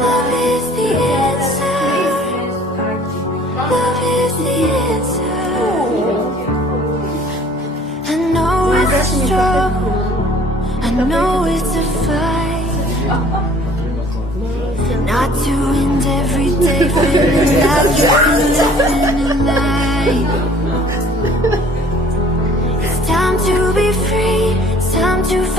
Love is the answer. Love is the answer. I know it's a struggle. I know it's a fight. Not to end every day feeling like you've been living a lie. It's time to be free. It's time to